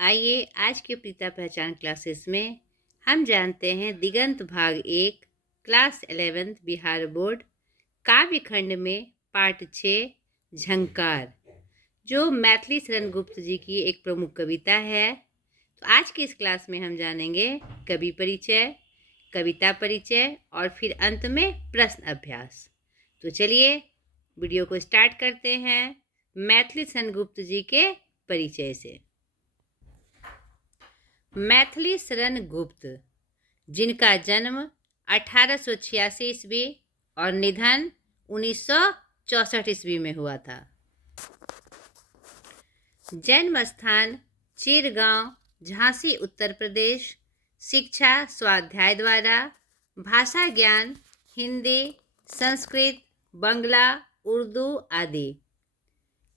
आइए आज के पिता पहचान क्लासेस में हम जानते हैं दिगंत भाग 1 क्लास 11th बिहार बोर्ड काव्य खंड में पार्ट 6 झंकार, जो मैथिली शरण गुप्त जी की एक प्रमुख कविता है। तो आज के इस क्लास में हम जानेंगे कवि परिचय, कविता परिचय और फिर अंत में प्रश्न अभ्यास। तो चलिए वीडियो को स्टार्ट करते हैं मैथिली शरण गुप्त जी के परिचय से। मैथिली शरण गुप्त, जिनका जन्म 1886 ईस्वी और निधन 1964 ईस्वी में हुआ था। जन्म स्थान चिरगांव, झांसी, उत्तर प्रदेश। शिक्षा स्वाध्याय द्वारा, भाषा ज्ञान हिंदी, संस्कृत, बंगला, उर्दू आदि।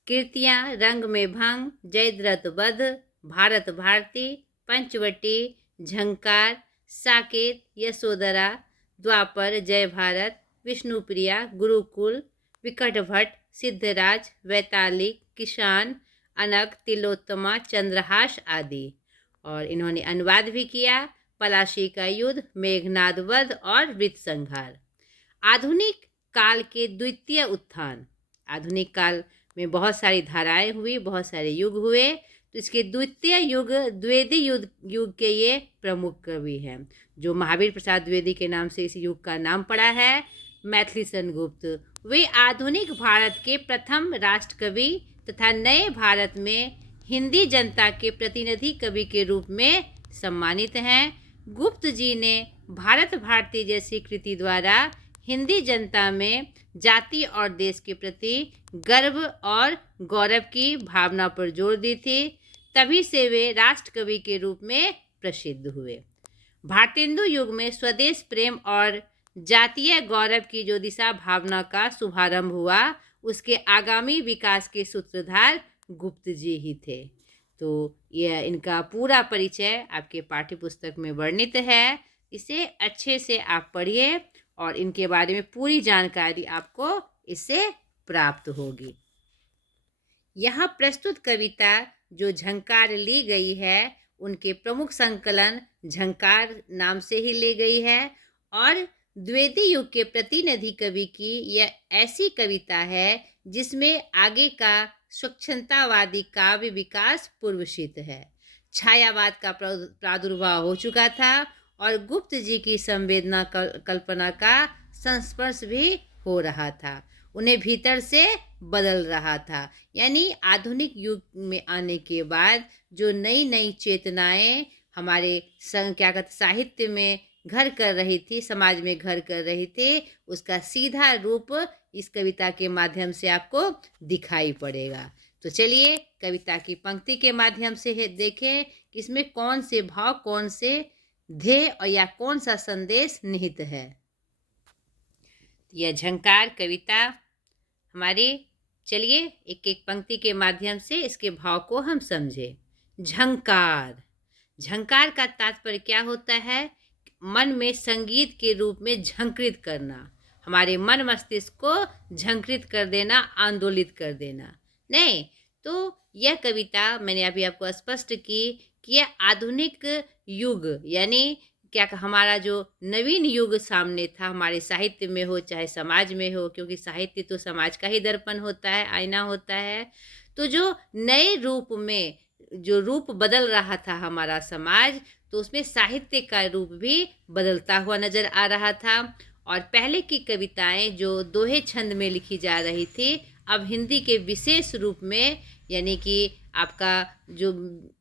कृतियाँ रंग में भंग, जयद्रथ वध, भारत भारती, पंचवटी, झंकार, साकेत, यशोधरा, द्वापर, जय भारत, विष्णुप्रिया, गुरुकुल, विकट भट्ट, सिद्धराज, वैतालिक, किसान, अनक, तिलोत्तमा, चंद्रहास आदि। और इन्होंने अनुवाद भी किया पलाशी का युद्ध, मेघनाद वध और वृत्तसंहार। आधुनिक काल के द्वितीय उत्थान, आधुनिक काल में बहुत सारी धाराएं हुई, बहुत सारे युग हुए, तो इसके द्वितीय युग द्विवेदी युग के ये प्रमुख कवि हैं, जो महावीर प्रसाद द्विवेदी के नाम से इस युग का नाम पड़ा है। मैथिली शरण गुप्त वे आधुनिक भारत के प्रथम राष्ट्र कवि तथा नए भारत में हिंदी जनता के प्रतिनिधि कवि के रूप में सम्मानित हैं। गुप्त जी ने भारत भारती जैसी कृति द्वारा हिंदी जनता में जाति और देश के प्रति गर्व और गौरव की भावना पर जोर दी थी। तभी से वे राष्ट्र कवि के रूप में प्रसिद्ध हुए। भारतेंदु युग में स्वदेश प्रेम और जातीय गौरव की जो दिशा भावना का शुभारंभ हुआ, उसके आगामी विकास के सूत्रधार गुप्त जी ही थे। तो यह इनका पूरा परिचय आपके पाठ्य पुस्तक में वर्णित है। इसे अच्छे से आप पढ़िए और इनके बारे में पूरी जानकारी आपको इससे प्राप्त होगी। यहाँ प्रस्तुत कविता जो झंकार ली गई है, उनके प्रमुख संकलन झंकार नाम से ही ली गई है और द्विवेदी युग के प्रतिनिधि कवि की यह ऐसी कविता है जिसमें आगे का स्वच्छंदतावादी काव्य विकास पूर्वसित है। छायावाद का प्रादुर्भाव हो चुका था और गुप्त जी की संवेदना कल्पना का संस्पर्श भी हो रहा था, उन्हें भीतर से बदल रहा था। यानी आधुनिक युग में आने के बाद जो नई नई चेतनाएं हमारे साहित्य में घर कर रही थी, समाज में घर कर रही थी, उसका सीधा रूप इस कविता के माध्यम से आपको दिखाई पड़ेगा। तो चलिए कविता की पंक्ति के माध्यम से देखें कि इसमें कौन से भाव, कौन से ध्येय और या कौन सा संदेश निहित है। यह झंकार कविता हमारी, चलिए एक एक पंक्ति के माध्यम से इसके भाव को हम समझें। झंकार, झंकार का तात्पर्य क्या होता है? मन में संगीत के रूप में झंकृत करना, हमारे मन मस्तिष्क को झंकृत कर देना, आंदोलित कर देना। नहीं तो यह कविता मैंने अभी आपको स्पष्ट की कि यह आधुनिक युग यानी क्या हमारा जो नवीन युग सामने था, हमारे साहित्य में हो चाहे समाज में हो, क्योंकि साहित्य तो समाज का ही दर्पण होता है, आईना होता है। तो जो नए रूप में जो रूप बदल रहा था हमारा समाज, तो उसमें साहित्य का रूप भी बदलता हुआ नजर आ रहा था। और पहले की कविताएं जो दोहे छंद में लिखी जा रही थी, अब हिंदी के विशेष रूप में, यानी कि आपका जो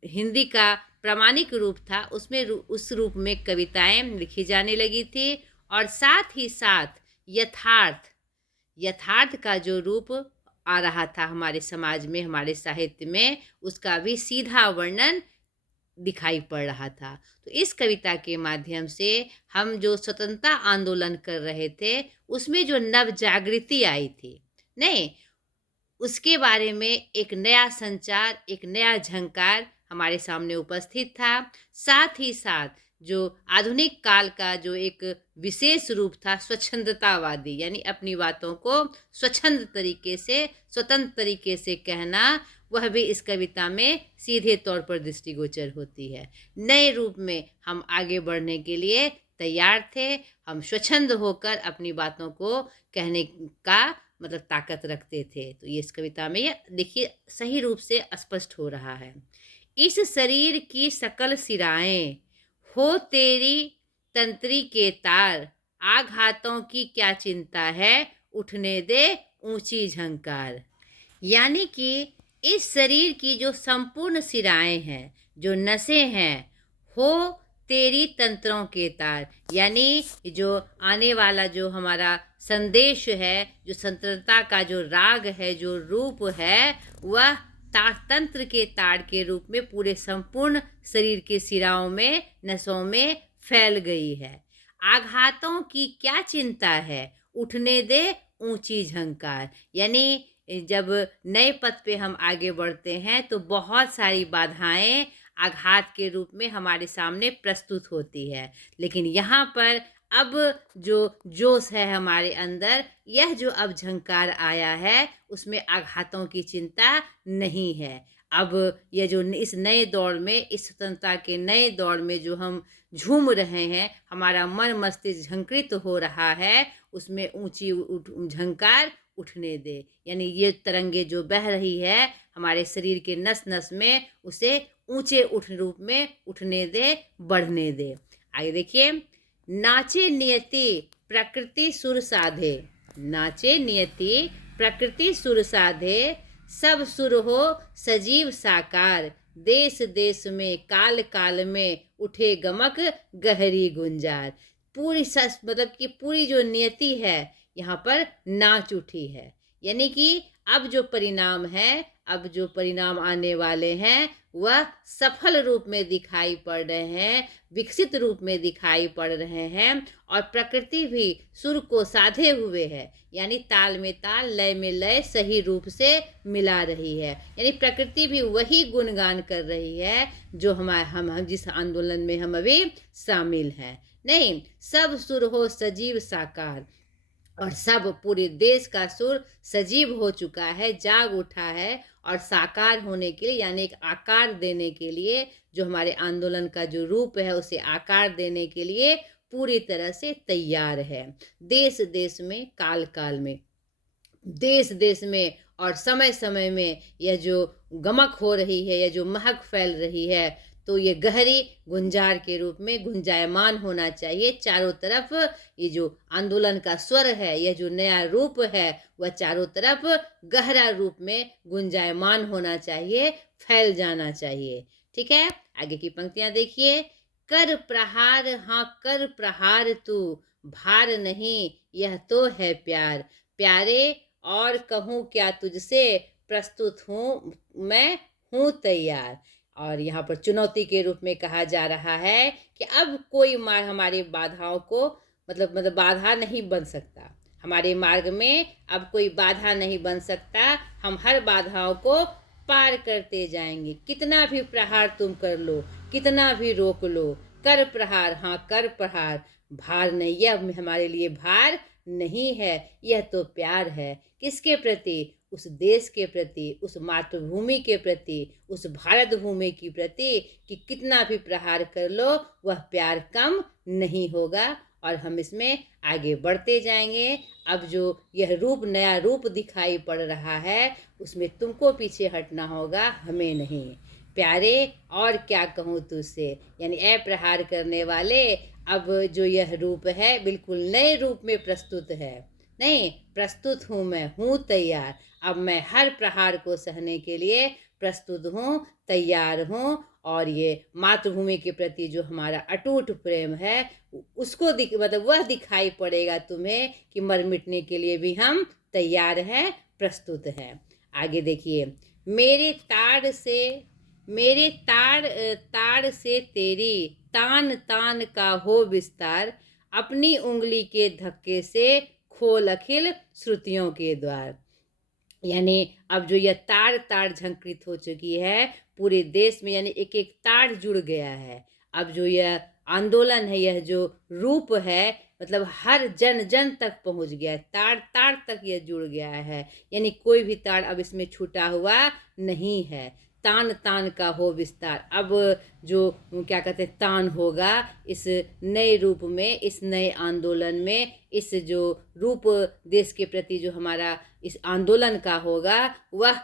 हिंदी का प्रामाणिक रूप था, उसमें उस रूप में कविताएं लिखी जाने लगी थी। और साथ ही साथ यथार्थ का जो रूप आ रहा था हमारे समाज में, हमारे साहित्य में, उसका भी सीधा वर्णन दिखाई पड़ रहा था। तो इस कविता के माध्यम से हम जो स्वतंत्रता आंदोलन कर रहे थे, उसमें जो नव जागृति आई थी, नहीं, उसके बारे में एक नया संचार, एक नया झंकार हमारे सामने उपस्थित था। साथ ही साथ जो आधुनिक काल का जो एक विशेष रूप था स्वच्छंदतावादी, यानी अपनी बातों को स्वच्छंद तरीके से, स्वतंत्र तरीके से कहना, वह भी इस कविता में सीधे तौर पर दृष्टिगोचर होती है। नए रूप में हम आगे बढ़ने के लिए तैयार थे, हम स्वच्छंद होकर अपनी बातों को कहने का मतलब ताकत रखते थे। तो ये इस कविता में ये देखिए सही रूप से स्पष्ट हो रहा है। इस शरीर की सकल सिराएं हो तेरी तंत्री के तार, आघातों की क्या चिंता है, उठने दे ऊंची झंकार। यानी कि इस शरीर की जो संपूर्ण सिराएं हैं, जो नसें हैं, हो तेरी तंत्रों के तार, यानी जो आने वाला जो हमारा संदेश है, जो स्वतंत्रता का जो राग है, जो रूप है, वह तंत्र के तार के रूप में पूरे संपूर्ण शरीर के सिराओं में, नसों में फैल गई है। आघातों की क्या चिंता है, उठने दे ऊंची झंकार। यानी जब नए पथ पे हम आगे बढ़ते हैं तो बहुत सारी बाधाएं आघात के रूप में हमारे सामने प्रस्तुत होती है, लेकिन यहाँ पर अब जो जोश है हमारे अंदर, यह जो अब झंकार आया है, उसमें आघातों की चिंता नहीं है। अब यह जो इस नए दौर में, इस स्वतंत्रता के नए दौर में जो हम झूम रहे हैं, हमारा मन मस्तिष्क झंकृत हो रहा है, उसमें ऊंची झंकार उठने दे। यानी ये तरंगे जो बह रही है हमारे शरीर के नस नस में, उसे ऊंचे उठ रूप में उठने दे, बढ़ने दे। आगे देखिए, नाचे नियति प्रकृति सुर साधे, नाचे नियति प्रकृति सुर साधे, सब सुर हो सजीव साकार, देश देश में काल काल में उठे गमक गहरी गुंजार। पूरी मतलब कि पूरी जो नियति है यहाँ पर नाच उठी है। यानी कि अब जो परिणाम है, अब जो परिणाम आने वाले हैं, वह सफल रूप में दिखाई पड़ रहे हैं, विकसित रूप में दिखाई पड़ रहे हैं, और प्रकृति भी सुर को साधे हुए है, यानी ताल में ताल, लय में लय सही रूप से मिला रही है। यानी प्रकृति भी वही गुणगान कर रही है जो हम जिस आंदोलन में हम अभी शामिल हैं। नहीं, सब सुर हो सजीव साकार, और सब पूरे देश का सुर सजीव हो चुका है, जाग उठा है, और साकार होने के लिए यानी एक आकार देने के लिए, जो हमारे आंदोलन का जो रूप है उसे आकार देने के लिए पूरी तरह से तैयार है। देश देश में, काल काल में, देश देश में और समय समय में यह जो गमक हो रही है, यह जो महक फैल रही है, तो ये गहरी गुंजार के रूप में गुंजायमान होना चाहिए चारों तरफ। ये जो आंदोलन का स्वर है, यह जो नया रूप है, वह चारों तरफ गहरा रूप में गुंजायमान होना चाहिए, फैल जाना चाहिए। ठीक है, आगे की पंक्तियां देखिए। कर प्रहार, हाँ कर प्रहार तू, भार नहीं यह तो है प्यार, प्यारे और कहूँ क्या तुझसे, प्रस्तुत हूँ मैं, हूँ तैयार। और यहाँ पर चुनौती के रूप में कहा जा रहा है कि अब कोई मार्ग हमारे बाधाओं को मतलब बाधा नहीं बन सकता, हमारे मार्ग में अब कोई बाधा नहीं बन सकता। हम हर बाधाओं को पार करते जाएंगे। कितना भी प्रहार तुम कर लो, कितना भी रोक लो, कर प्रहार, हाँ कर प्रहार, भार नहीं, यह हमारे लिए भार नहीं है, यह तो प्यार है। किसके प्रति? उस देश के प्रति, उस मातृभूमि के प्रति, उस भारत भूमि के प्रति, कि कितना भी प्रहार कर लो वह प्यार कम नहीं होगा, और हम इसमें आगे बढ़ते जाएंगे। अब जो यह रूप, नया रूप दिखाई पड़ रहा है, उसमें तुमको पीछे हटना होगा, हमें नहीं। प्यारे और क्या कहूँ तुझसे, यानी ए प्रहार करने वाले, अब जो यह रूप है बिल्कुल नए रूप में प्रस्तुत है। नहीं, प्रस्तुत हूँ मैं, हूँ तैयार। अब मैं हर प्रहार को सहने के लिए प्रस्तुत हूँ, तैयार हूँ, और ये मातृभूमि के प्रति जो हमारा अटूट प्रेम है, उसको मतलब वह दिखाई पड़ेगा तुम्हें कि मर मिटने के लिए भी हम तैयार हैं, प्रस्तुत हैं। आगे देखिए, मेरे ताड़ से, मेरे ताड़ से तेरी, तान तान का हो विस्तार, अपनी उंगली के धक्के से खोल अखिल श्रुतियों के द्वार। यानी अब जो यह तार तार झंकृत हो चुकी है पूरे देश में, यानी एक एक तार जुड़ गया है। अब जो यह आंदोलन है, यह जो रूप है, मतलब हर जन जन तक पहुंच गया है, तार तार तक यह जुड़ गया है, यानी कोई भी तार अब इसमें छूटा हुआ नहीं है। तान तान का हो विस्तार। अब जो क्या कहते हैं तान होगा इस नए रूप में, इस नए आंदोलन में, इस जो रूप देश के प्रति जो हमारा इस आंदोलन का होगा वह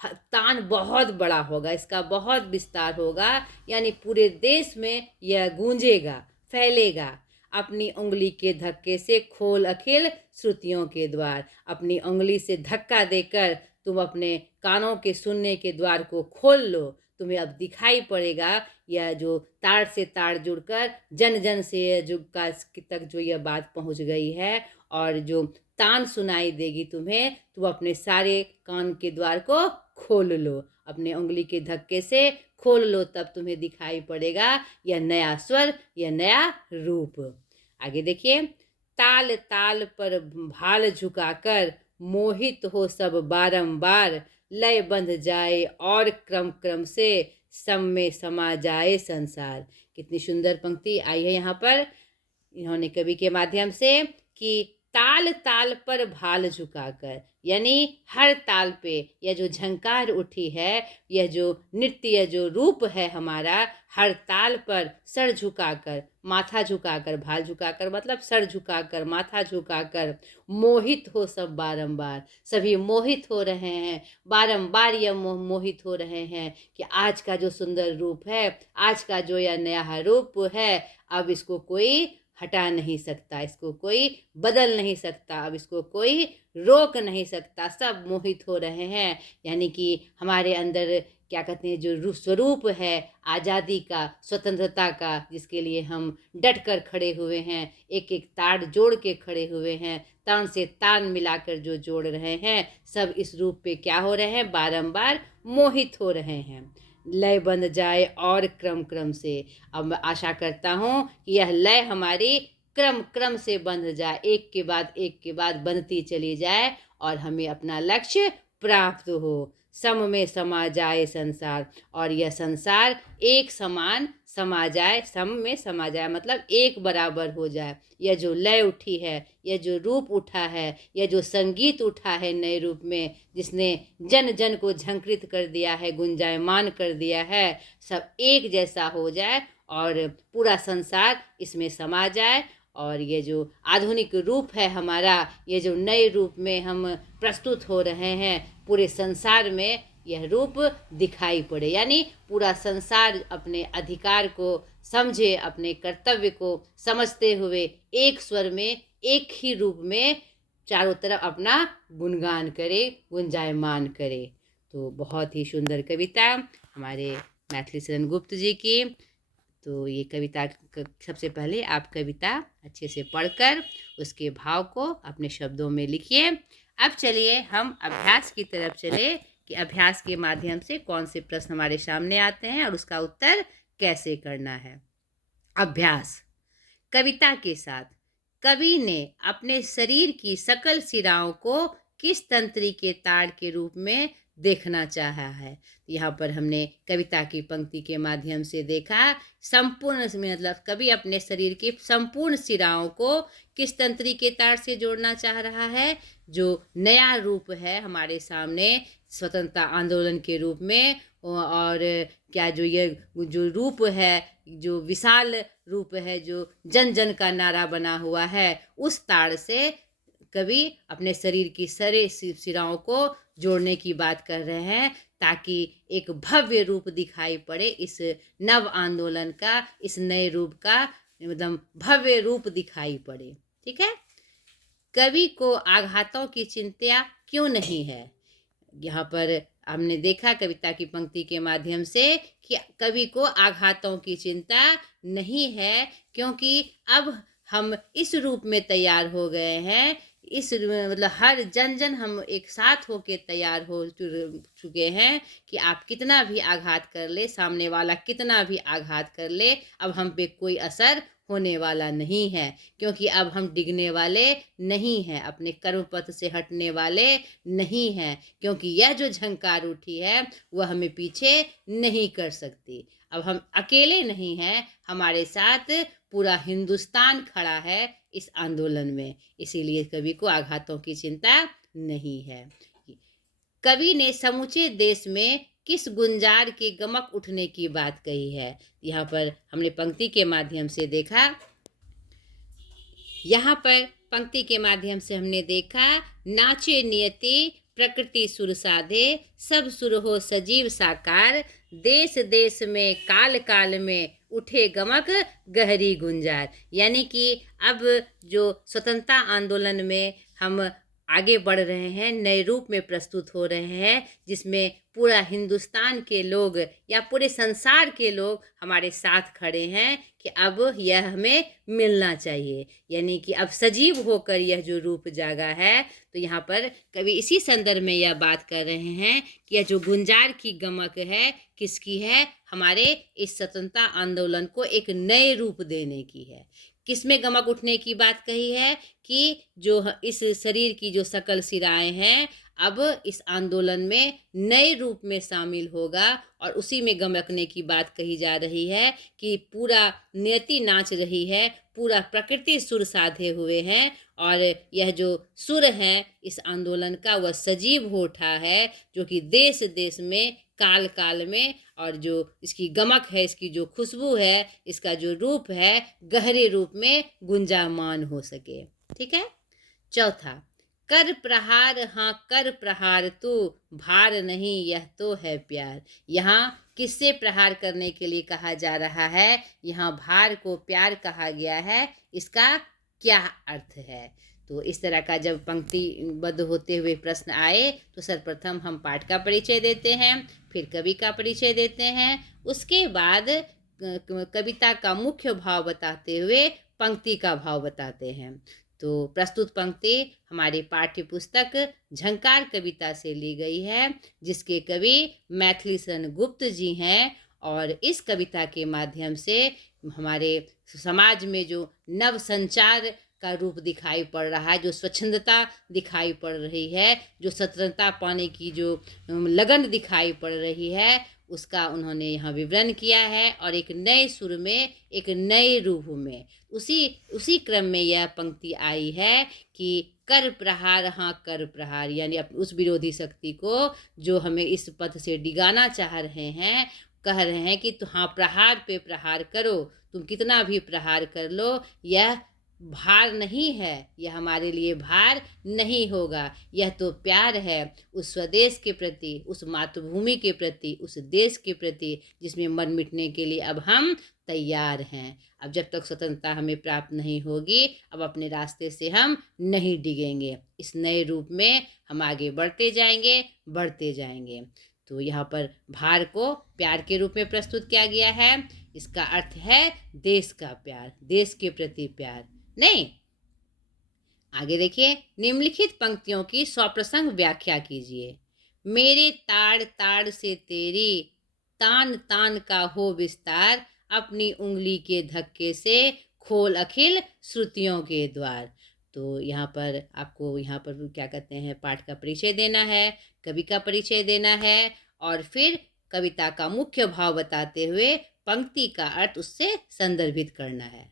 तान बहुत बड़ा होगा, इसका बहुत विस्तार होगा, यानी पूरे देश में यह गूंजेगा, फैलेगा। अपनी उंगली के धक्के से खोल अखिल श्रुतियों के द्वार। अपनी उंगली से धक्का देकर तुम अपने कानों के सुनने के द्वार को खोल लो। तुम्हें अब दिखाई पड़ेगा यह जो तार से तार जुड़कर जन जन से जो का तक जो यह बात पहुंच गई है, और जो तान सुनाई देगी तुम्हें, तुम अपने सारे कान के द्वार को खोल लो, अपने उंगली के धक्के से खोल लो, तब तुम्हें दिखाई पड़ेगा यह नया स्वर, यह नया रूप। आगे देखिए, ताल ताल पर भाल झुकाकर मोहित हो सब बारंबार, लय बंध जाए और क्रम क्रम से सम में समा जाए संसार। कितनी सुंदर पंक्ति आई है यहाँ पर इन्होंने कवि के माध्यम से, कि ताल ताल पर भाल झुकाकर, यानी हर ताल पे यह जो झंकार उठी है, यह जो नृत्य, यह जो रूप है हमारा, हर ताल पर सर झुकाकर, माथा झुकाकर, भाल झुकाकर मतलब सर झुकाकर, माथा झुकाकर, मोहित हो सब बारंबार, सभी मोहित हो रहे हैं, बारंबार यह मोहित हो रहे हैं कि आज का जो सुंदर रूप है, आज का जो यह नया रूप है, अब इसको कोई हटा नहीं सकता, इसको कोई बदल नहीं सकता, अब इसको कोई रोक नहीं सकता, सब मोहित हो रहे हैं। यानी कि हमारे अंदर क्या कहते हैं जो स्वरूप है आज़ादी का, स्वतंत्रता का, जिसके लिए हम डट कर खड़े हुए हैं, एक एक तार जोड़ के खड़े हुए हैं, तान से तान मिलाकर जो जोड़ रहे हैं, सब इस रूप पे क्या हो रहे हैं, बारंबार मोहित हो रहे हैं। लय बंध जाए और क्रम क्रम से, अब मैं आशा करता हूँ कि यह लय हमारी क्रम क्रम से बंध जाए, एक के बाद बनती चली जाए, और हमें अपना लक्ष्य प्राप्त हो, सम में समा जाए संसार, और यह संसार एक समान समा जाए, सम में समा जाए मतलब एक बराबर हो जाए। यह जो लय उठी है, यह जो रूप उठा है, यह जो संगीत उठा है नए रूप में, जिसने जन जन को झंकृत कर दिया है, गुंजायमान कर दिया है, सब एक जैसा हो जाए और पूरा संसार इसमें समा जाए। और ये जो आधुनिक रूप है हमारा, ये जो नए रूप में हम प्रस्तुत हो रहे हैं, पूरे संसार में यह रूप दिखाई पड़े, यानी पूरा संसार अपने अधिकार को समझे, अपने कर्तव्य को समझते हुए एक स्वर में, एक ही रूप में चारों तरफ अपना गुणगान करे, गुंजायमान करे। तो बहुत ही सुंदर कविता हमारे मैथिली शरण गुप्त जी की। तो ये कविता सबसे पहले आप कविता अच्छे से पढ़कर उसके भाव को अपने शब्दों में लिखिए। अब चलिए हम अभ्यास की तरफ चले कि अभ्यास के माध्यम से कौन से प्रश्न हमारे सामने आते हैं और उसका उत्तर कैसे करना है। अभ्यास। कविता के साथ कवि ने अपने शरीर की सकल शिराओं को किस तंत्री के तार के रूप में देखना चाहा है। यहाँ पर हमने कविता की पंक्ति के माध्यम से देखा, संपूर्ण मतलब कवि अपने शरीर की संपूर्ण शिराओं को किस तंत्री के तार से जोड़ना चाह रहा है। जो नया रूप है हमारे सामने स्वतंत्रता आंदोलन के रूप में, और क्या जो ये जो रूप है, जो विशाल रूप है, जो जन जन का नारा बना हुआ है, उस तार से कवि अपने शरीर की सारे शिराओं को जोड़ने की बात कर रहे हैं, ताकि एक भव्य रूप दिखाई पड़े इस नव आंदोलन का, इस नए रूप का मतलब भव्य रूप दिखाई पड़े। ठीक है। कवि को आघातों की चिंता क्यों नहीं है। यहाँ पर हमने देखा कविता की पंक्ति के माध्यम से कि कवि को आघातों की चिंता नहीं है, क्योंकि अब हम इस रूप में तैयार हो गए हैं, इस मतलब हर जन जन हम एक साथ होके तैयार हो चुके हैं कि आप कितना भी आघात कर ले, सामने वाला कितना भी आघात कर ले, अब हम पे कोई असर होने वाला नहीं है, क्योंकि अब हम डिगने वाले नहीं हैं, अपने कर्मपथ से हटने वाले नहीं हैं, क्योंकि यह जो झंकार उठी है वह हमें पीछे नहीं कर सकती। अब हम अकेले नहीं हैं, हमारे साथ पूरा हिंदुस्तान खड़ा है इस आंदोलन में, इसीलिए कवि को आघातों की चिंता नहीं है। कवि ने समूचे देश में किस गुंजार के गमक उठने की बात कही है। यहाँ पर हमने पंक्ति के माध्यम से देखा, यहाँ पर पंक्ति के माध्यम से हमने देखा, नाचे नियति प्रकृति सुर साधे, सब सुर हो सजीव साकार, देश देश में काल काल में उठे गमक गहरी गुंजार। यानी कि अब जो स्वतंत्रता आंदोलन में हम आगे बढ़ रहे हैं, नए रूप में प्रस्तुत हो रहे हैं, जिसमें पूरा हिंदुस्तान के लोग या पूरे संसार के लोग हमारे साथ खड़े हैं कि अब यह हमें मिलना चाहिए। यानी कि अब सजीव होकर यह जो रूप जागा है, तो यहाँ पर कवि इसी संदर्भ में यह बात कर रहे हैं कि यह जो गुंजार की गमक है किसकी है, हमारे इस स्वतंत्रता आंदोलन को एक नए रूप देने की है। किसमें गमक उठने की बात कही है कि जो इस शरीर की जो सकल सिराएं हैं अब इस आंदोलन में नए रूप में शामिल होगा, और उसी में गमकने की बात कही जा रही है कि पूरा नियति नाच रही है, पूरा प्रकृति सुर साधे हुए हैं, और यह जो सुर है इस आंदोलन का वह सजीव हो उठा है, जो कि देश देश में काल काल में, और जो इसकी गमक है, इसकी जो खुशबू है, इसका जो रूप है गहरे रूप में गुंजायमान हो सके। ठीक है। चौथा, कर प्रहार हाँ कर प्रहार तू, भार नहीं यह तो है प्यार। यहाँ किससे प्रहार करने के लिए कहा जा रहा है, यहाँ भार को प्यार कहा गया है, इसका क्या अर्थ है। तो इस तरह का जब पंक्तिबद्ध होते हुए प्रश्न आए तो सर्वप्रथम हम पाठ का परिचय देते हैं, फिर कवि का परिचय देते हैं, उसके बाद कविता का मुख्य भाव बताते हुए पंक्ति का भाव बताते हैं। तो प्रस्तुत पंक्ति हमारे पाठ्य पुस्तक झंकार कविता से ली गई है, जिसके कवि मैथिली शरण गुप्त जी हैं, और इस कविता के माध्यम से हमारे समाज में जो नव संचार का रूप दिखाई पड़ रहा है, जो स्वच्छंदता दिखाई पड़ रही है, जो स्वतंत्रता पाने की जो लगन दिखाई पड़ रही है, उसका उन्होंने यहाँ विवरण किया है, और एक नए सुर में, एक नए रूप में, उसी क्रम में यह पंक्ति आई है कि कर प्रहार हाँ कर प्रहार, यानी उस विरोधी शक्ति को जो हमें इस पथ से डिगाना चाह रहे हैं, कह रहे हैं कि तो हाँ प्रहार पे प्रहार करो, तुम कितना भी प्रहार कर लो, यह भार नहीं है, यह हमारे लिए भार नहीं होगा, यह तो प्यार है उस स्वदेश के प्रति, उस मातृभूमि के प्रति, उस देश के प्रति, जिसमें मर मिटने के लिए अब हम तैयार हैं। अब जब तक स्वतंत्रता हमें प्राप्त नहीं होगी, अब अपने रास्ते से हम नहीं डिगेंगे, इस नए रूप में हम आगे बढ़ते जाएंगे, बढ़ते जाएंगे। तो यहाँ पर भार को प्यार के रूप में प्रस्तुत किया गया है, इसका अर्थ है देश का प्यार, देश के प्रति प्यार नहीं। आगे देखिए, निम्नलिखित पंक्तियों की सप्रसंग व्याख्या कीजिए। मेरे ताड़ ताड़ से तेरी, तान तान का हो विस्तार, अपनी उंगली के धक्के से खोल अखिल श्रुतियों के द्वार। तो यहाँ पर आपको यहाँ पर क्या कहते हैं, पाठ का परिचय देना है, कवि का परिचय देना है, और फिर कविता का मुख्य भाव बताते हुए पंक्ति का अर्थ उससे संदर्भित करना है।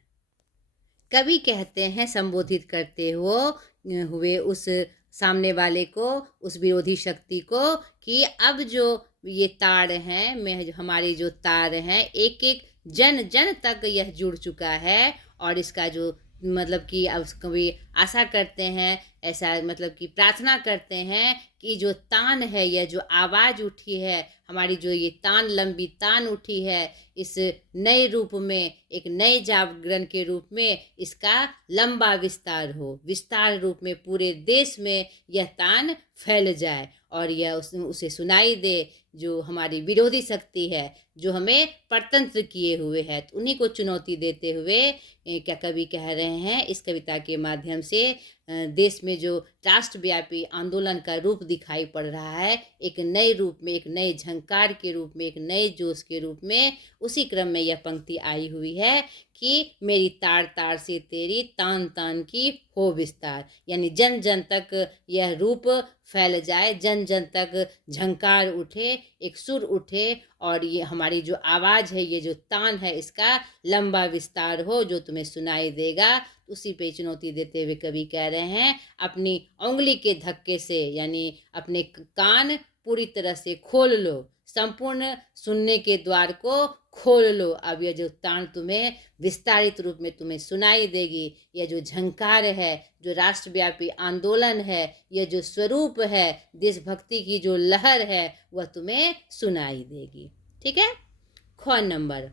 कवि कहते हैं संबोधित करते हुए उस सामने वाले को, उस विरोधी शक्ति को, कि अब जो ये तार हैं, में हमारे जो तार हैं, एक एक जन जन तक यह जुड़ चुका है, और इसका जो मतलब कि अब कभी आशा करते हैं, ऐसा मतलब कि प्रार्थना करते हैं कि जो तान है, यह जो आवाज़ उठी है, हमारी जो ये तान, लंबी तान उठी है, इस नए रूप में, एक नए जागरण के रूप में इसका लंबा विस्तार हो, विस्तार रूप में पूरे देश में यह तान फैल जाए, और यह उसे सुनाई दे जो हमारी विरोधी शक्ति है, जो हमें परतंत्र किए हुए है। तो उन्हीं को चुनौती देते हुए क्या कवि कह रहे हैं इस कविता के माध्यम से, देश में जो राष्ट्रव्यापी आंदोलन का रूप दिखाई पड़ रहा है, एक नए रूप में, एक नए झंकार के रूप में, एक नए जोश के रूप में, उसी क्रम में यह पंक्ति आई हुई है कि मेरी तार तार से तेरी, तान तान की हो विस्तार, यानी जन जन तक यह रूप फैल जाए, जन जन तक झंकार उठे, एक सुर उठे और ये हमारी जो आवाज़ है, ये जो तान है, इसका लंबा विस्तार हो जो तुम्हें सुनाई देगा। उसी पे चुनौती देते हुए कवि कह रहे हैं, अपनी उंगली के धक्के से यानी अपने कान पूरी तरह से खोल लो, संपूर्ण सुनने के द्वार को खोल लो। अब यह जो तान तुम्हें विस्तारित रूप में तुम्हें सुनाई देगी, यह जो झंकार है, जो राष्ट्रव्यापी आंदोलन है, यह जो स्वरूप है, देशभक्ति की जो लहर है, वह तुम्हें सुनाई देगी। ठीक है। ख नंबर,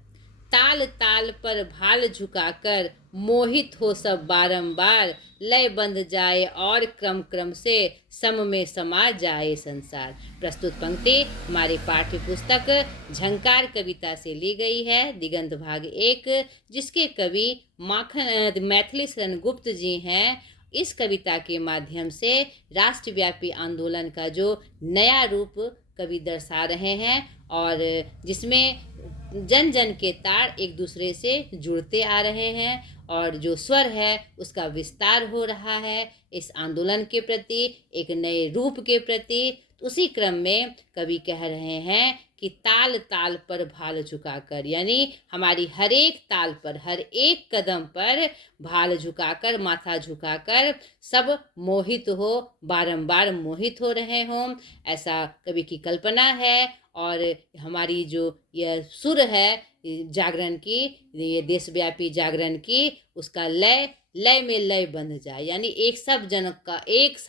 ताल ताल पर भाल झुकाकर मोहित हो सब बारंबार, लय बंध जाए और क्रम क्रम से सम में समा जाए संसार। प्रस्तुत पंक्ति हमारी पाठ्य पुस्तक झंकार कविता से ली गई है, दिगंत भाग 1, जिसके कवि मैथिली शरण गुप्त जी हैं। इस कविता के माध्यम से राष्ट्रव्यापी आंदोलन का जो नया रूप कवि दर्शा रहे हैं और जिसमें जन जन के तार एक दूसरे से जुड़ते आ रहे हैं और जो स्वर है उसका विस्तार हो रहा है इस आंदोलन के प्रति, एक नए रूप के प्रति। उसी क्रम में कवि कह रहे हैं कि ताल ताल पर भाल झुकाकर, यानी हमारी हर एक ताल पर, हर एक कदम पर भाल झुकाकर, माथा झुकाकर सब मोहित हो, बारंबार मोहित हो रहे हों, ऐसा कवि की कल्पना है। और हमारी जो यह सुर है जागरण की, ये देशव्यापी जागरण की, उसका लय लय में लय बंध जाए, यानी एक सब जनक का एक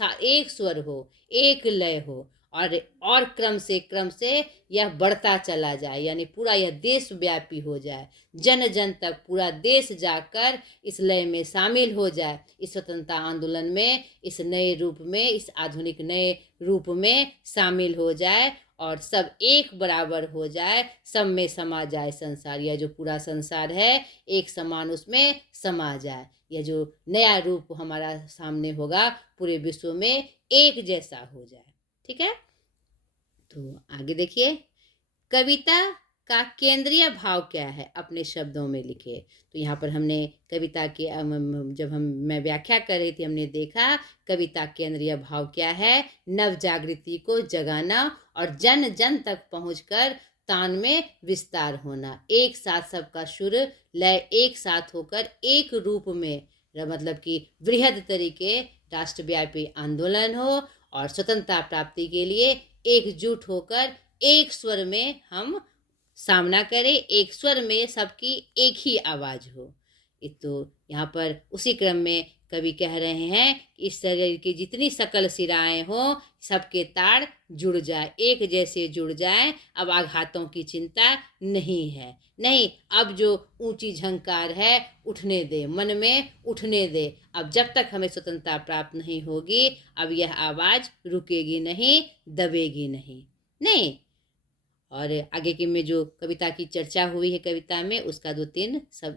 स्वर हो, एक लय हो और क्रम से यह बढ़ता चला जाए, यानी पूरा यह देशव्यापी हो जाए, जन जन तक पूरा देश जाकर इस लय में शामिल हो जाए, इस स्वतंत्रता आंदोलन में, इस नए रूप में, इस आधुनिक नए रूप में शामिल हो जाए और सब एक बराबर हो जाए, सब में समा जाए संसार। यह जो पूरा संसार है एक समान उसमें समा जाए, यह जो नया रूप हमारा सामने होगा पूरे विश्व में एक जैसा हो जाए। ठीक है। तो आगे देखिए, कविता का केंद्रीय भाव क्या है, अपने शब्दों में लिखे। तो यहाँ पर हमने कविता के जब मैं व्याख्या कर रही थी, हमने देखा कविता केंद्रीय भाव क्या है, नव जागृति को जगाना और जन जन तक पहुंचकर तान में विस्तार होना, एक साथ सबका सुर लय एक साथ होकर एक रूप में, मतलब कि बृहद तरीके राष्ट्रव्यापी आंदोलन हो और स्वतंत्रता प्राप्ति के लिए एकजुट होकर एक स्वर में हम सामना करें, एक स्वर में सबकी एक ही आवाज़ हो। तो यहाँ पर उसी क्रम में कवि कह रहे हैं कि इस शरीर की जितनी सकल सिराएं हो, सबके तार जुड़ जाए, एक जैसे जुड़ जाए। अब आघातों की चिंता नहीं है, नहीं, अब जो ऊंची झंकार है उठने दे, मन में उठने दे। अब जब तक हमें स्वतंत्रता प्राप्त नहीं होगी, अब यह आवाज़ रुकेगी नहीं, दबेगी नहीं, नहीं। और आगे के में जो कविता की चर्चा हुई है कविता में, उसका 2-3 सब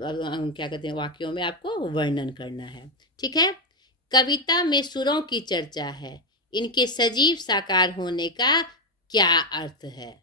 क्या कहते हैं वाक्यों में आपको वर्णन करना है। ठीक है। कविता में सुरों की चर्चा है, इनके सजीव साकार होने का क्या अर्थ है।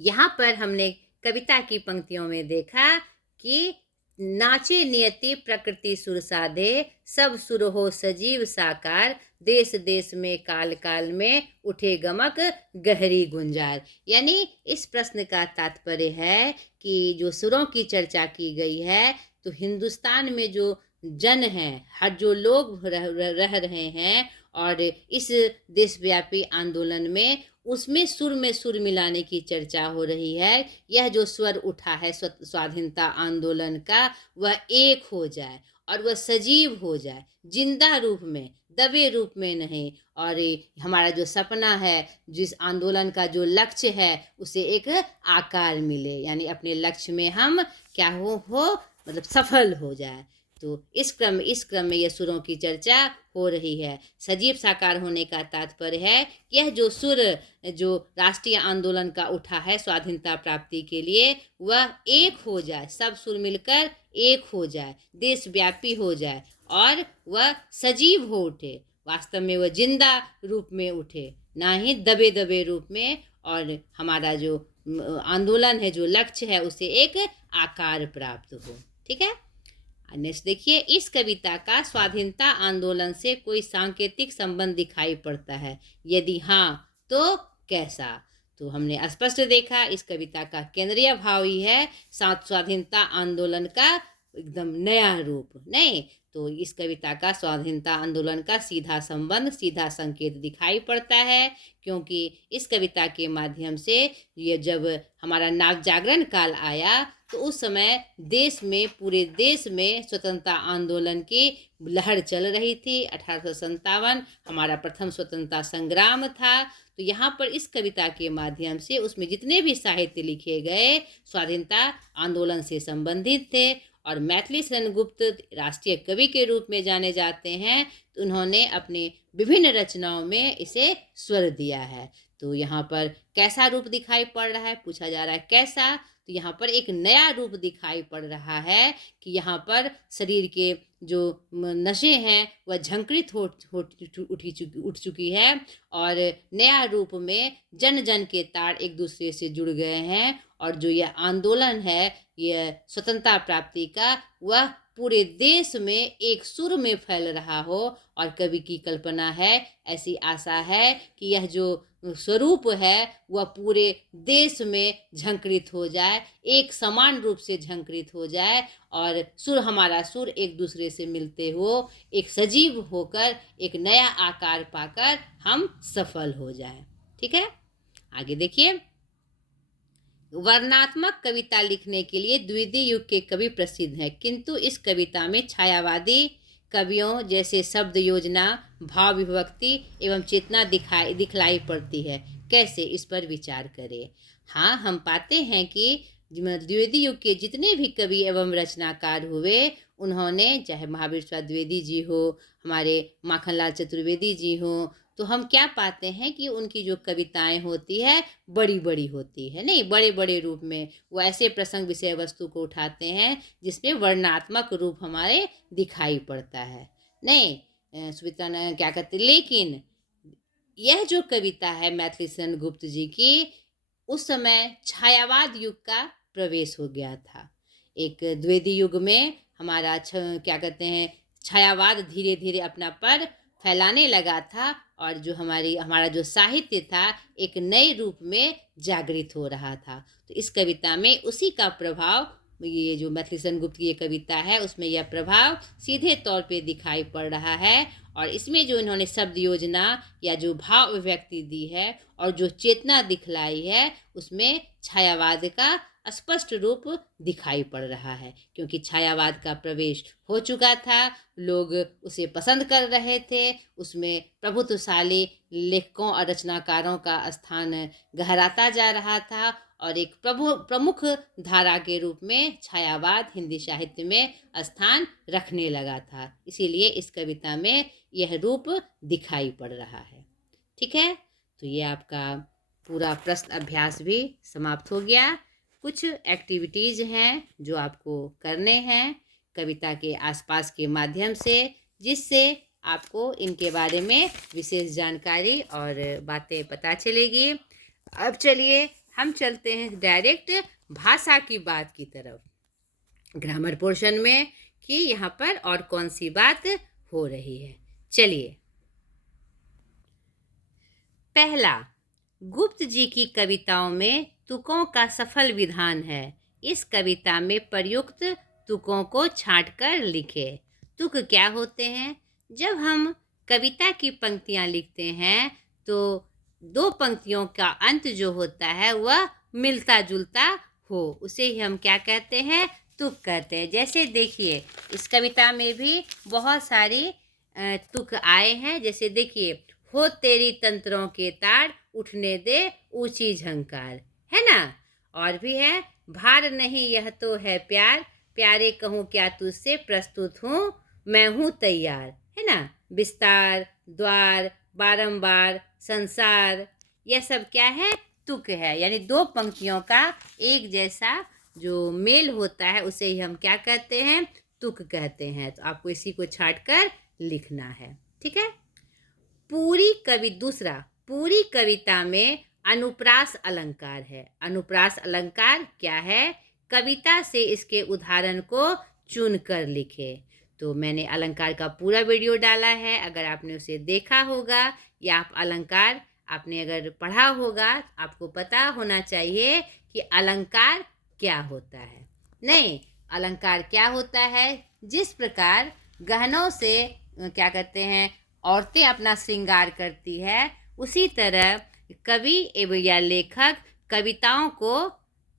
यहाँ पर हमने कविता की पंक्तियों में देखा कि नाचे नियति प्रकृति सुर साधे, सब सुर हो सजीव साकार, देश देश में काल काल में उठे गमक गहरी गुंजार। यानी इस प्रश्न का तात्पर्य है कि जो सुरों की चर्चा की गई है, तो हिंदुस्तान में जो जन हैं, हर जो लोग रह रहे हैं और इस देशव्यापी आंदोलन में सुर मिलाने की चर्चा हो रही है। यह जो स्वर उठा है स्वाधीनता आंदोलन का, वह एक हो जाए और वह सजीव हो जाए, जिंदा रूप में, दबे रूप में नहीं। और हमारा जो सपना है, जिस आंदोलन का जो लक्ष्य है, उसे एक आकार मिले, यानी अपने लक्ष्य में हम क्या हो मतलब सफल हो जाए। तो इस क्रम में यह सुरों की चर्चा हो रही है। सजीव साकार होने का तात्पर्य है कि यह जो सुर जो राष्ट्रीय आंदोलन का उठा है स्वाधीनता प्राप्ति के लिए, वह एक हो जाए, सब सुर मिलकर एक हो जाए, देशव्यापी हो जाए और वह सजीव हो उठे, वास्तव में वह जिंदा रूप में उठे, ना ही दबे दबे रूप में। और हमारा जो आंदोलन है, जो लक्ष्य है, उसे एक आकार प्राप्त हो। ठीक है। नेक्स्ट देखिए, इस कविता का स्वाधीनता आंदोलन से कोई सांकेतिक संबंध दिखाई पड़ता है, यदि हाँ तो कैसा। तो हमने स्पष्ट देखा इस कविता का केंद्रीय भाव ही है स्वाधीनता आंदोलन का एकदम नया रूप। नहीं तो इस कविता का स्वाधीनता आंदोलन का सीधा संबंध, सीधा संकेत दिखाई पड़ता है, क्योंकि इस कविता के माध्यम से ये जब हमारा नव जागरण काल आया तो उस समय देश में, पूरे देश में स्वतंत्रता आंदोलन की लहर चल रही थी। 1857 हमारा प्रथम स्वतंत्रता संग्राम था। तो यहाँ पर इस कविता के माध्यम से उसमें जितने भी साहित्य लिखे गए स्वाधीनता आंदोलन से संबंधित थे। और मैथिली शरण गुप्त राष्ट्रीय कवि के रूप में जाने जाते हैं, तो उन्होंने अपने विभिन्न रचनाओं में इसे स्वर दिया है। तो यहाँ पर कैसा रूप दिखाई पड़ रहा है, पूछा जा रहा है कैसा, तो यहाँ पर एक नया रूप दिखाई पड़ रहा है कि यहाँ पर शरीर के जो नशे हैं वह झंकृत उठ चुकी है, और नया रूप में जन जन के तार एक दूसरे से जुड़ गए हैं। और जो यह आंदोलन है, यह स्वतंत्रता प्राप्ति का, वह पूरे देश में एक सुर में फैल रहा हो। और कवि की कल्पना है, ऐसी आशा है कि यह जो स्वरूप है वह पूरे देश में झंकृत हो जाए, एक समान रूप से झंकृत हो जाए, और सुर, हमारा सुर एक दूसरे से मिलते हो, एक सजीव होकर, एक नया आकार पाकर हम सफल हो जाए। ठीक है, आगे देखिए। वर्णनात्मक कविता लिखने के लिए द्वितीय युग के कवि प्रसिद्ध हैं, किंतु इस कविता में छायावादी कवियों जैसे शब्द योजना, भाव विभक्ति एवं चेतना दिखलाई पड़ती है। कैसे, इस पर विचार करें। हाँ, हम पाते हैं कि द्विवेदी युग के जितने भी कवि एवं रचनाकार हुए, उन्होंने, चाहे महावीर प्रसाद द्विवेदी जी हो, हमारे माखनलाल चतुर्वेदी जी हो, तो हम क्या पाते हैं कि उनकी जो कविताएं होती है बड़ी बड़ी होती है। नहीं, बड़े बड़े रूप में वो ऐसे प्रसंग विषय वस्तु को उठाते हैं जिसमें वर्णनात्मक रूप हमारे दिखाई पड़ता है। नहीं सुमित्रा ने क्या कहते, लेकिन यह जो कविता है मैथिली शरण गुप्त जी की, उस समय छायावाद युग का प्रवेश हो गया था। एक द्विवेदी युग में हमारा क्या कहते हैं, छायावाद धीरे धीरे अपना पर फैलाने लगा था, और जो हमारा जो साहित्य था एक नए रूप में जागृत हो रहा था। तो इस कविता में उसी का प्रभाव, ये जो मैथिली शरण गुप्त की ये कविता है उसमें यह प्रभाव सीधे तौर पे दिखाई पड़ रहा है। और इसमें जो इन्होंने शब्द योजना या जो भाव अभिव्यक्ति दी है और जो चेतना दिखलाई है, उसमें छायावाद का स्पष्ट रूप दिखाई पड़ रहा है, क्योंकि छायावाद का प्रवेश हो चुका था, लोग उसे पसंद कर रहे थे, उसमें प्रभुत्वशाली लेखकों और रचनाकारों का स्थान गहराता जा रहा था, और एक प्रमुख धारा के रूप में छायावाद हिंदी साहित्य में स्थान रखने लगा था। इसीलिए इस कविता में यह रूप दिखाई पड़ रहा है। ठीक है, तो ये आपका पूरा प्रश्न अभ्यास भी समाप्त हो गया। कुछ एक्टिविटीज़ हैं जो आपको करने हैं कविता के आसपास के माध्यम से, जिससे आपको इनके बारे में विशेष जानकारी और बातें पता चलेगी। अब चलिए हम चलते हैं डायरेक्ट भाषा की बात की तरफ, ग्रामर पोर्शन में, कि यहाँ पर और कौन सी बात हो रही है। चलिए, पहला, गुप्त जी की कविताओं में तुकों का सफल विधान है। इस कविता में प्रयुक्त तुकों को छांटकर लिखे। तुक क्या होते हैं? जब हम कविता की पंक्तियाँ लिखते हैं तो दो पंक्तियों का अंत जो होता है वह मिलता जुलता हो, उसे ही हम क्या कहते हैं? तुक कहते हैं। जैसे देखिए, इस कविता में भी बहुत सारी तुक आए हैं। जैसे देखिए, हो तेरी तंत्रों के तार, उठने दे ऊंची झंकार, है ना। और भी है, भार नहीं यह तो है प्यार, प्यारे कहूँ क्या तुझसे, प्रस्तुत हूँ मैं हूँ तैयार, है ना। विस्तार, द्वार, बारंबार, संसार, यह सब क्या है? तुक है। यानी दो पंक्तियों का एक जैसा जो मेल होता है उसे ही हम क्या कहते हैं? तुक कहते हैं। तो आपको इसी को छांटकर लिखना है। ठीक है। दूसरा, पूरी कविता में अनुप्रास अलंकार है। अनुप्रास अलंकार क्या है? कविता से इसके उदाहरण को चुनकर लिखे। तो मैंने अलंकार का पूरा वीडियो डाला है, अगर आपने उसे देखा होगा, या आप अलंकार आपने अगर पढ़ा होगा, आपको पता होना चाहिए कि अलंकार क्या होता है। नहीं, अलंकार क्या होता है? जिस प्रकार गहनों से क्या कहते हैं, औरतें अपना श्रृंगार करती है, उसी तरह कवि एवं या लेखक कविताओं को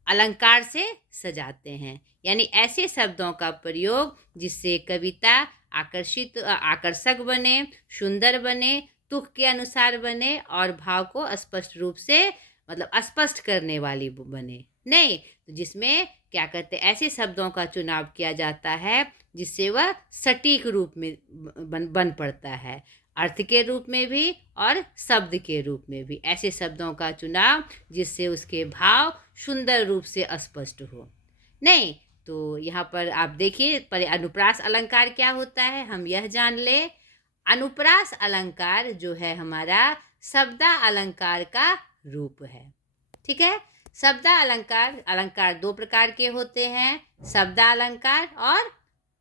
अलंकार से सजाते हैं। यानी ऐसे शब्दों का प्रयोग जिससे कविता आकर्षक बने, सुंदर बने, तुक के अनुसार बने और भाव को स्पष्ट रूप से मतलब स्पष्ट करने वाली बने। नहीं तो जिसमें क्या कहते हैं, ऐसे शब्दों का चुनाव किया जाता है जिससे वह सटीक रूप में बन पड़ता है, अर्थ के रूप में भी और शब्द के रूप में भी। ऐसे शब्दों का चुनाव जिससे उसके भाव सुंदर रूप से स्पष्ट हो। नहीं तो यहाँ पर आप देखिए, पहले अनुप्रास अलंकार क्या होता है हम यह जान ले। अनुप्रास अलंकार जो है हमारा शब्दा अलंकार का रूप है। ठीक है, शब्दा अलंकार दो प्रकार के होते हैं, शब्दा अलंकार और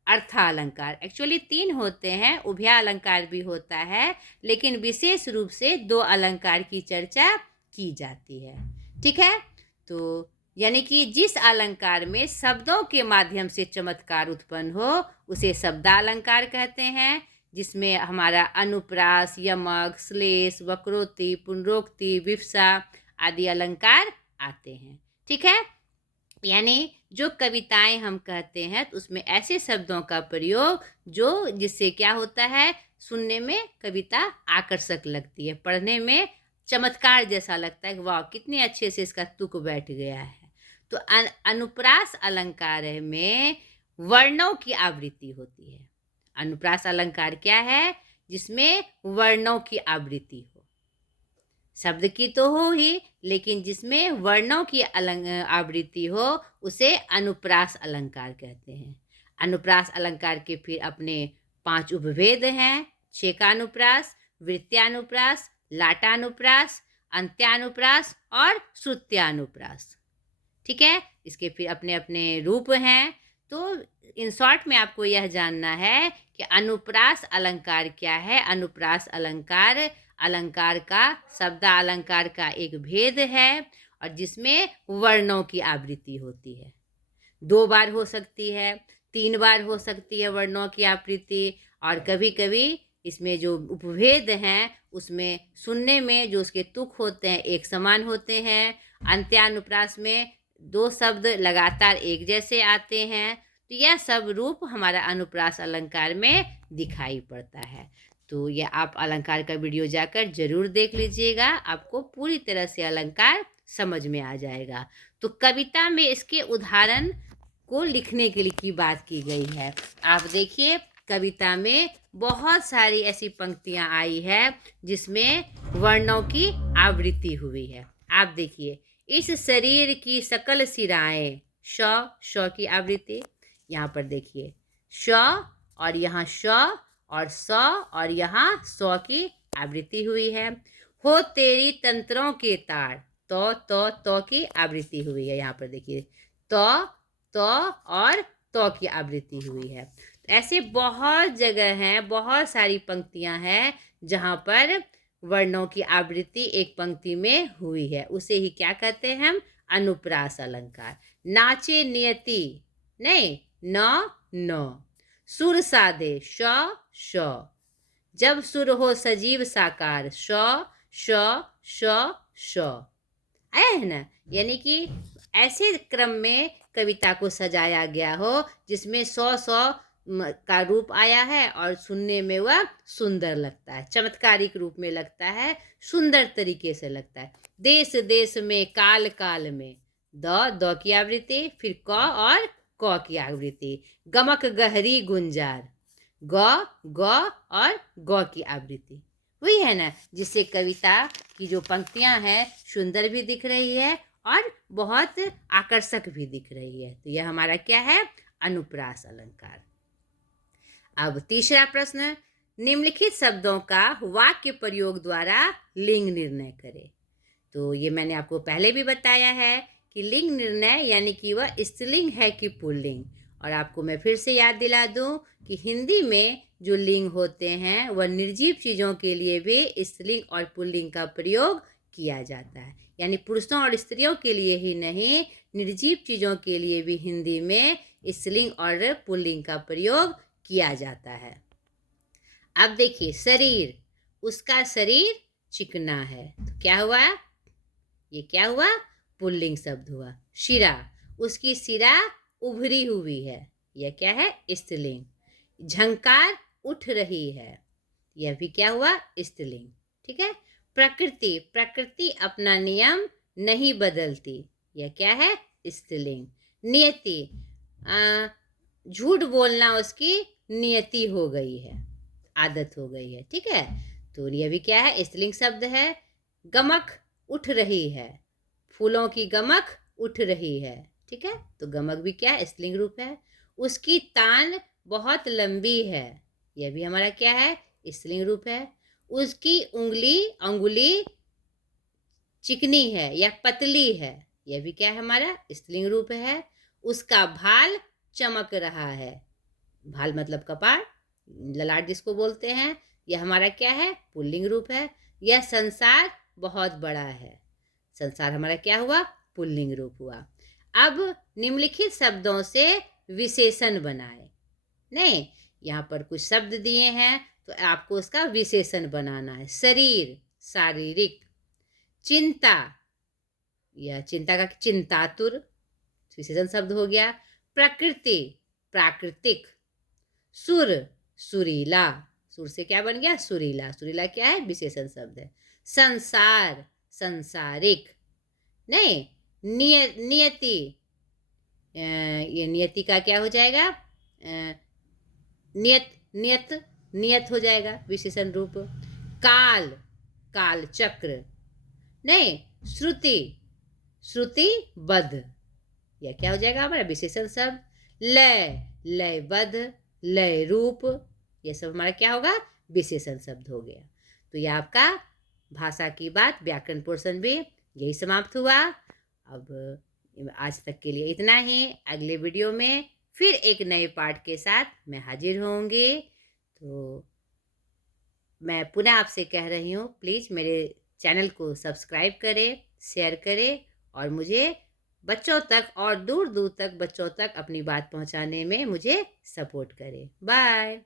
अर्था अलंकार। एक्चुअली 3 होते हैं, उभया अलंकार भी होता है, लेकिन विशेष रूप से 2 अलंकार की चर्चा की जाती है। ठीक है, तो यानी कि जिस अलंकार में शब्दों के माध्यम से चमत्कार उत्पन्न हो उसे शब्दालंकार कहते हैं, जिसमें हमारा अनुप्रास, यमक, श्लेष, वक्रोक्ति, पुनरोक्ति, विवक्षा आदि अलंकार आते हैं। ठीक है, यानी जो कविताएं हम कहते हैं तो उसमें ऐसे शब्दों का प्रयोग जो जिससे क्या होता है, सुनने में कविता आकर्षक लगती है, पढ़ने में चमत्कार जैसा लगता है, वाह कितने अच्छे से इसका तुक बैठ गया है। तो अनुप्रास अलंकार में वर्णों की आवृत्ति होती है। अनुप्रास अलंकार क्या है? जिसमें वर्णों की आवृत्ति हो, शब्द की तो हो ही, लेकिन जिसमें वर्णों की आवृत्ति हो उसे अनुप्रास अलंकार कहते हैं। अनुप्रास अलंकार के फिर अपने 5 उपभेद हैं, छेकानुप्रास, वृत्त्यानुप्रास, लाटानुप्रास, अंत्यानुप्रास और श्रुत्यानुप्रास। ठीक है, इसके फिर अपने अपने रूप हैं। तो इन शॉर्ट में आपको यह जानना है कि अनुप्रास अलंकार क्या है। अनुप्रास अलंकार का शब्दा अलंकार का एक भेद है और जिसमें वर्णों की आवृत्ति होती है। 2 बार हो सकती है, 3 बार हो सकती है वर्णों की आवृत्ति, और कभी कभी इसमें जो उपभेद हैं उसमें सुनने में जो उसके तुक होते हैं एक समान होते हैं। अंत्यानुप्रास में 2 शब्द लगातार एक जैसे आते हैं। तो यह सब रूप हमारा अनुप्रास अलंकार में दिखाई पड़ता है। तो यह आप अलंकार का वीडियो जाकर जरूर देख लीजिएगा, आपको पूरी तरह से अलंकार समझ में आ जाएगा। तो कविता में इसके उदाहरण को लिखने के लिए की बात की गई है। आप देखिए, कविता में बहुत सारी ऐसी पंक्तियां आई है जिसमें वर्णों की आवृत्ति हुई है। आप देखिए, इस शरीर की सकल सिराएं, श की आवृत्ति। यहाँ पर देखिए श और यहाँ श और स और यहाँ सौ की आवृत्ति हुई है। हो तेरी तंत्रों के तार, तो की आवृत्ति हुई है। यहाँ पर देखिए तो और तो की आवृत्ति हुई है। ऐसे बहुत जगह हैं, बहुत सारी पंक्तियां हैं जहाँ पर वर्णों की आवृत्ति एक पंक्ति में हुई है, उसे ही क्या कहते हैं हम? अनुप्रास अलंकार। नाचे नियति, नहीं न, सुर साधे श, जब सुर हो सजीव साकार श आया है ना। यानी कि ऐसे क्रम में कविता को सजाया गया हो जिसमें 100 का रूप आया है और सुनने में वह सुंदर लगता है, चमत्कारिक रूप में लगता है, सुंदर तरीके से लगता है। देश देश में काल काल में, द की आवृत्ति, फिर क और क की आवृत्ति। गमक गहरी गुंजार, ग और ग की आवृत्ति वही है ना, जिससे कविता की जो पंक्तियां हैं सुंदर भी दिख रही है और बहुत आकर्षक भी दिख रही है। तो यह हमारा क्या है? अनुप्रास अलंकार। अब तीसरा प्रश्न, निम्नलिखित शब्दों का वाक्य प्रयोग द्वारा लिंग निर्णय करें। तो ये मैंने आपको पहले भी बताया है कि लिंग निर्णय यानी कि वह स्त्रीलिंग है कि पुल्लिंग, और आपको मैं फिर से याद दिला दूं कि हिंदी में जो लिंग होते हैं वह निर्जीव चीज़ों के लिए भी स्त्रीलिंग और पुल्लिंग का प्रयोग किया जाता है। यानी पुरुषों और स्त्रियों के लिए ही नहीं, निर्जीव चीज़ों के लिए भी हिंदी में स्त्रीलिंग और पुल्लिंग का प्रयोग किया जाता है। अब देखिए, शरीर, उसका शरीर चिकना है, तो क्या हुआ? ये क्या हुआ? पुल्लिंग शब्द हुआ। शिरा, उसकी शिरा उभरी हुई है, यह क्या है? स्त्रीलिंग। झंकार उठ रही है, यह भी क्या हुआ? स्त्रीलिंग। ठीक है। प्रकृति, प्रकृति अपना नियम नहीं बदलती, यह क्या है? स्त्रीलिंग। नियति, झूठ बोलना उसकी नियति हो गई है, आदत हो गई है। ठीक है, तो यह भी क्या है? स्त्रीलिंग शब्द है। गमक उठ रही है, फूलों की गमक उठ रही है। ठीक है, तो गमक भी क्या है? स्त्रीलिंग रूप है। उसकी तान बहुत लंबी है, यह भी हमारा क्या है? स्त्रीलिंग रूप है। उसकी उंगली, अंगुली चिकनी है या पतली है, यह भी क्या है? हमारा स्त्रीलिंग रूप है। उसका भाल चमक रहा है, भाल मतलब कपाड़, ललाट जिसको बोलते हैं, यह हमारा क्या है? पुल्लिंग रूप है। यह संसार बहुत बड़ा है, संसार हमारा क्या हुआ? पुल्लिंग रूप हुआ। अब निम्नलिखित शब्दों से विशेषण बनाए। नहीं, यहाँ पर कुछ शब्द दिए हैं तो आपको उसका विशेषण बनाना है। शरीर, शारीरिक। चिंता, यह चिंता का चिंतातुर, विशेषण शब्द हो गया। प्रकृति, प्राकृतिक। सुर, सुरीला, सुर से क्या बन गया? सुरीला। सुरीला क्या है? विशेषण शब्द है। संसार, संसारिक। नहीं, नियति, ये नियति का क्या हो जाएगा? नियत, नियत, नियत हो जाएगा विशेषण रूप। काल, काल चक्र। नहीं, श्रुति, श्रुतिबद्ध, यह क्या हो जाएगा हमारा? विशेषण शब्द। लय, लयबद्ध, लय रूप, यह सब हमारा क्या होगा? विशेषण शब्द हो गया। तो यह आपका भाषा की बात व्याकरण पोर्शन भी यही समाप्त हुआ। अब आज तक के लिए इतना ही। अगले वीडियो में फिर एक नए पार्ट के साथ मैं हाजिर होंगी। तो मैं पुनः आपसे कह रही हूँ, प्लीज़ मेरे चैनल को सब्सक्राइब करें, शेयर करें और मुझे बच्चों तक और दूर दूर तक बच्चों तक अपनी बात पहुँचाने में मुझे सपोर्ट करें। बाय।